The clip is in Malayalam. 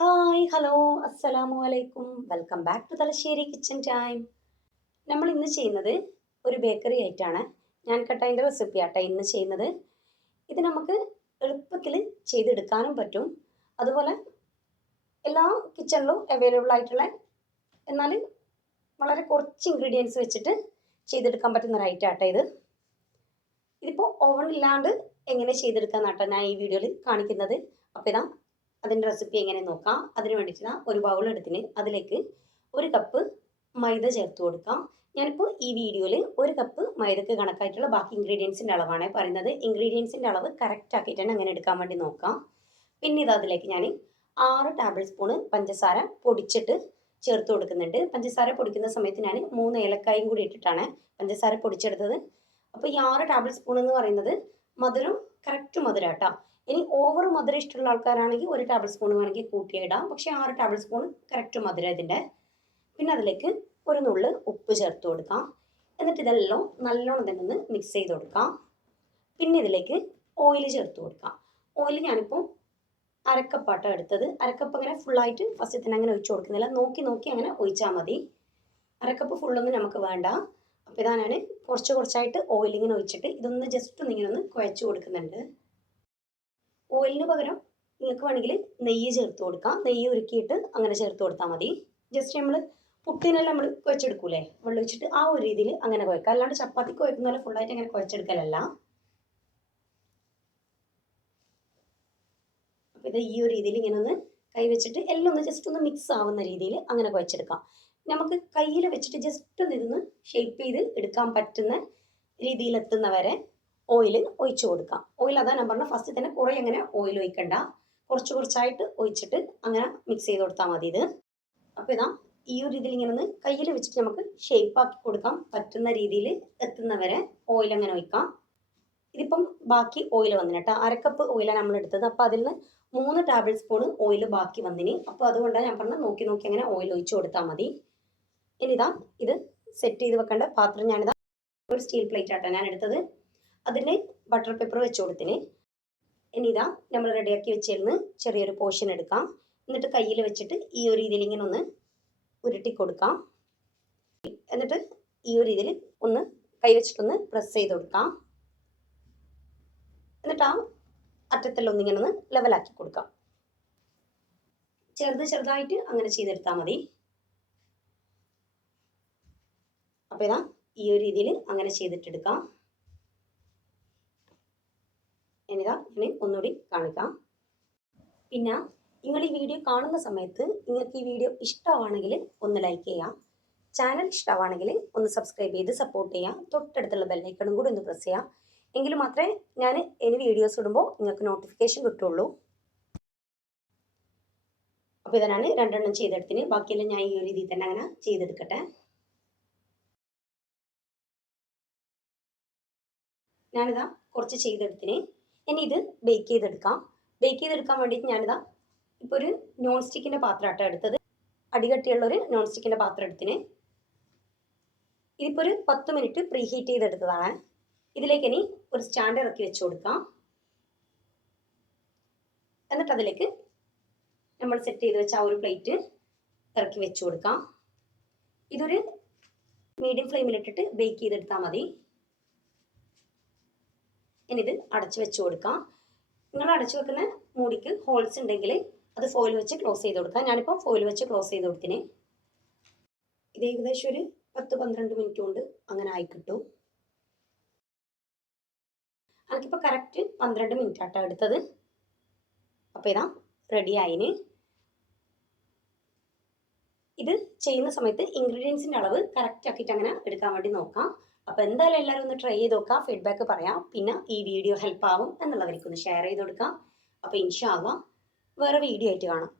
ഹായ് ഹലോ അസ്സലാമു അലൈക്കും welcome back to Thalassery kitchen time നമ്മൾ ഇന്ന് ചെയ്യുന്നത് ഒരു ബേക്കറി ആയിട്ടാണ്. ഞാൻ കട്ടതിന്റെ റെസിപ്പി ആട്ടെ ഇന്ന് ചെയ്യുന്നത്. ഇത് നമുക്ക് എളുപ്പത്തിൽ ചെയ്തെടുക്കാനും പറ്റും. അതുപോലെ എല്ലാ കിച്ചണിലും അവൈലബിൾ ആയിട്ടുള്ള എന്നാൽ വളരെ കുറച്ച് ഇൻഗ്രീഡിയൻസ് വെച്ചിട്ട് ചെയ്തെടുക്കാൻ പറ്റുന്ന ഒരു ഐറ്റം ഇത്. ഇതിപ്പോൾ ഓവൺ ഇല്ലാണ്ട് എങ്ങനെ ചെയ്തെടുക്കാന്നാട്ടോ ഞാൻ ഈ വീഡിയോയിൽ കാണിക്കുന്നത്. അപ്പോൾ ഇതാ അതിന്റെ റെസിപ്പി എങ്ങനെ നോക്കാം? അതിന് വേണ്ടിയിട്ട് ഒരു ബൗൾ എടുത്തിന്. അതിലേക്ക് ഒരു കപ്പ് മൈദ ചേർത്ത് കൊടുക്കാം. ഞാനിപ്പോൾ ഈ വീഡിയോയിൽ ഒരു കപ്പ് മൈദക്ക് കണക്കായിട്ടുള്ള ബാക്കി ഇൻഗ്രീഡിയൻസിന്റെ അളവാണ് പറയുന്നത്. ഇൻഗ്രീഡിയൻസിന്റെ അളവ് കറക്റ്റ് ആക്കിയിട്ടാണ് അങ്ങനെ എടുക്കാൻ വേണ്ടി നോക്കാം. പിന്നെ ഇത് അതിലേക്ക് ഞാൻ ആറ് ടേബിൾ സ്പൂണ് പഞ്ചസാര പൊടിച്ചിട്ട് ചേർത്ത് കൊടുക്കുന്നുണ്ട്. പഞ്ചസാര പൊടിക്കുന്ന സമയത്ത് ഞാൻ മൂന്ന് ഏലക്കായും കൂടി ഇട്ടിട്ടാണ് പഞ്ചസാര പൊടിച്ചെടുത്തത്. അപ്പോൾ ഈ ആറ് ടേബിൾ സ്പൂൺ എന്ന് പറയുന്നത് മധുരം കറക്റ്റ് മധുരം കേട്ടോ ഇനി ഓവർ മധുരം ഇഷ്ടമുള്ള ആൾക്കാരാണെങ്കിൽ ഒരു ടേബിൾ സ്പൂൺ വേണമെങ്കിൽ കൂട്ടിയിടാം. പക്ഷേ ആറ് ടേബിൾ സ്പൂൺ കറക്റ്റ് മധുരം ഇതിന്റെ. പിന്നെ അതിലേക്ക് ഒരു നുള്ള് ഉപ്പ് ചേർത്ത് കൊടുക്കാം. എന്നിട്ട് ഇതെല്ലാം നല്ലോണം തന്നെ ഒന്ന് മിക്സ് ചെയ്ത് കൊടുക്കാം. പിന്നെ ഇതിലേക്ക് ഓയിൽ ചേർത്ത് കൊടുക്കാം. ഓയിൽ ഞാനിപ്പോൾ അരക്കപ്പാട്ടം എടുത്തത്. അരക്കപ്പ് അങ്ങനെ ഫുള്ളായിട്ട് ഫസ്റ്റ് തന്നെ അങ്ങനെ ഒഴിച്ചു കൊടുക്കുന്നില്ല. നോക്കി നോക്കി അങ്ങനെ ഒഴിച്ചാൽ മതി. അരക്കപ്പ് ഫുള്ളൊന്നും നമുക്ക് വേണ്ട. അപ്പോൾ ഇതാണ് കുറച്ച് കുറച്ചായിട്ട് ഓയിലിങ്ങനെ ഒഴിച്ചിട്ട് ഇതൊന്ന് ജസ്റ്റ് ഒന്ന് ഇങ്ങനെ ഒന്ന് കുഴച്ച് കൊടുക്കുന്നുണ്ട്. ഓയിലിന് പകരം നിങ്ങൾക്ക് വേണമെങ്കിൽ നെയ്യ് ചേർത്ത് കൊടുക്കാം. നെയ്യ് ഉരുക്കിയിട്ട് അങ്ങനെ ചേർത്ത് കൊടുത്താൽ മതി. ജസ്റ്റ് നമ്മൾ പുട്ടിനെല്ലാം നമ്മൾ കുഴച്ചെടുക്കൂലേ? വെള്ളം വെച്ചിട്ട് ആ ഒരു രീതിയിൽ അങ്ങനെ കുഴക്കുക. അല്ലാണ്ട് ചപ്പാത്തി കുഴക്കുന്ന പോലെ ഫുള്ളായിട്ട് അങ്ങനെ കുഴച്ചെടുക്കലല്ല. അപ്പോൾ ഇത് ഈ ഒരു രീതിയിൽ ഇങ്ങനെ ഒന്ന് കൈ വെച്ചിട്ട് എല്ലാം ഒന്ന് ജസ്റ്റ് ഒന്ന് മിക്സ് ആവുന്ന രീതിയിൽ അങ്ങനെ കുഴച്ചെടുക്കാം. നമുക്ക് കയ്യിൽ വെച്ചിട്ട് ജസ്റ്റ് ഒന്ന് ഇതൊന്ന് ഷേപ്പ് ചെയ്ത് എടുക്കാൻ പറ്റുന്ന രീതിയിൽ എത്തുന്നവരെ ഓയിൽ ഒഴിച്ചു കൊടുക്കാം. ഓയിൽ അതാ ഞാൻ പറഞ്ഞ ഫസ്റ്റ് തന്നെ കുറേ അങ്ങനെ ഓയിൽ ഒഴിക്കണ്ട. കുറച്ച് കുറച്ചായിട്ട് ഒഴിച്ചിട്ട് അങ്ങനെ മിക്സ് ചെയ്ത് കൊടുത്താൽ മതി ഇത്. അപ്പോൾ ഇതാ ഈ ഒരു രീതിയിൽ ഇങ്ങനെ ഒന്ന് കയ്യിൽ വെച്ചിട്ട് നമുക്ക് ഷേപ്പ് ആക്കി കൊടുക്കാൻ പറ്റുന്ന രീതിയിൽ എത്തുന്നവരെ ഓയിൽ അങ്ങനെ ഒഴിക്കാം. ഇതിപ്പം ബാക്കി ഓയിൽ വന്നിന് കേട്ടോ. അരക്കപ്പ് ഓയിലാണ് നമ്മൾ എടുത്തത്. അപ്പോൾ അതിൽ നിന്ന് മൂന്ന് ടേബിൾ സ്പൂൺ ഓയിൽ ബാക്കി വന്നിന്. അപ്പോൾ അതുകൊണ്ടാണ് ഞാൻ പറഞ്ഞത് നോക്കി നോക്കി അങ്ങനെ ഓയിൽ ഒഴിച്ചു കൊടുത്താൽ മതി. ഇനി ഇതാ ഇത് സെറ്റ് ചെയ്ത് വെക്കേണ്ട പാത്രം ഞാനിതാ ഒരു സ്റ്റീൽ പ്ലേറ്റ് ആട്ടോ ഞാൻ എടുത്തത്. അതിന് ബട്ടർ പേപ്പർ വെച്ച് കൊടുത്തിന്. ഇനി ഇതാ നമ്മൾ റെഡിയാക്കി വെച്ചിരുന്ന് ചെറിയൊരു പോർഷൻ എടുക്കാം. എന്നിട്ട് കയ്യിൽ വെച്ചിട്ട് ഈ ഒരു രീതിയിൽ ഇങ്ങനെ ഒന്ന് ഉരുട്ടി കൊടുക്കാം. എന്നിട്ട് ഈ ഒരു രീതിയിൽ ഒന്ന് കൈ വെച്ചിട്ടൊന്ന് പ്രസ് ചെയ്ത് കൊടുക്കാം. എന്നിട്ട് ആ അറ്റത്തെല്ലാം ഒന്നിങ്ങനെ ഒന്ന് ലെവലാക്കി കൊടുക്കാം. ചെറുത് ചെറുതായിട്ട് അങ്ങനെ ചെയ്തെടുത്താൽ മതി. അപ്പോൾ ഇതാ ഈ ഒരു രീതിയിൽ അങ്ങനെ ചെയ്തിട്ടെടുക്കാം ഞാൻ ഒന്നുകൂടി കാണിക്കാം. പിന്നെ നിങ്ങൾ ഈ വീഡിയോ കാണുന്ന സമയത്ത് നിങ്ങൾക്ക് ഈ വീഡിയോ ഇഷ്ടമാണെങ്കിൽ ഒന്ന് ലൈക്ക് ചെയ്യാം. ചാനൽ ഇഷ്ടമാണെങ്കിൽ ഒന്ന് സബ്സ്ക്രൈബ് ചെയ്ത് സപ്പോർട്ട് ചെയ്യാം. തൊട്ടടുത്തുള്ള ബെല്ലൈക്കണും കൂടി ഒന്ന് പ്രസ് ചെയ്യാം. എങ്കിൽ മാത്രമേ ഞാൻ ഇനി വീഡിയോസ് ഇടുമ്പോൾ നിങ്ങൾക്ക് നോട്ടിഫിക്കേഷൻ കിട്ടുള്ളൂ അപ്പോൾ ഇതാണ് രണ്ടെണ്ണം ചെയ്തെടുത്തിന് ബാക്കിയെല്ലാം ഞാൻ ഈ ഒരു രീതിയിൽ തന്നെ അങ്ങനെ ചെയ്തെടുക്കട്ടെ. ഞാനിതാ കുറച്ച് ചെയ്തെടുത്തിന് ഇനി ഇത് ബേക്ക് ചെയ്തെടുക്കാം. ബേക്ക് ചെയ്തെടുക്കാൻ വേണ്ടിയിട്ട് ഞാനിതാ ഇപ്പോൾ ഒരു നോൺ സ്റ്റിക്കിന്റെ പാത്രമാട്ടോ എടുത്തത്. അടികട്ടിയുള്ള ഒരു നോൺ സ്റ്റിക്കിന്റെ പാത്രം എടുത്തിന്. ഇതിപ്പോൾ ഒരു പത്ത് മിനിറ്റ് പ്രീ ഹീറ്റ് ചെയ്തെടുത്തതാണ്. ഇതിലേക്ക് ഇനി ഒരു സ്റ്റാൻഡ് ഇറക്കി വെച്ച് കൊടുക്കാം. എന്നിട്ട് അതിലേക്ക് നമ്മൾ സെറ്റ് ചെയ്ത് വെച്ച ആ ഒരു പ്ലേറ്റ് ഇറക്കി വെച്ച് കൊടുക്കാം. ഇതൊരു മീഡിയം ഫ്ലെയിമിലിട്ടിട്ട് ബേക്ക് ചെയ്തെടുത്താൽ മതി. ഇനി ഇത് അടച്ചു വെച്ച് കൊടുക്കാം. നിങ്ങൾ അടച്ചു വെക്കുന്ന മൂടിക്ക് ഹോൾസ് ഉണ്ടെങ്കിൽ അത് ഫോയിൽ വെച്ച് ക്ലോസ് ചെയ്ത് കൊടുക്കാം. ഞാനിപ്പോൾ ഫോയിൽ വെച്ച് ക്ലോസ് ചെയ്ത് കൊടുത്തിനെ. ഇത് ഏകദേശം ഒരു പത്ത് പന്ത്രണ്ട് മിനിറ്റ് കൊണ്ട് അങ്ങനെ ആയി കിട്ടും. എനിക്കിപ്പോൾ കറക്റ്റ് പന്ത്രണ്ട് മിനിറ്റ് ആട്ടോ എടുത്തത്. അപ്പോൾ ഇതാ റെഡി ആയിന്. ഇത് ചെയ്യുന്ന സമയത്ത് ഇൻഗ്രീഡിയൻസിന്റെ അളവ് കറക്റ്റ് ആക്കിയിട്ട് അങ്ങനെ എടുക്കാൻ വേണ്ടി നോക്കാം. അപ്പോൾ എന്തായാലും എല്ലാവരും ഒന്ന് ട്രൈ ചെയ്ത് നോക്കാം. ഫീഡ്ബാക്ക് പറയാം. പിന്നെ ഈ വീഡിയോ ഹെൽപ്പ് ആവും എന്നുള്ളവർക്ക് ഒന്ന് ഷെയർ ചെയ്ത് കൊടുക്കാം. അപ്പോൾ ഇൻഷാല്ല വേറെ വീഡിയോ ആയിട്ട് കാണാം.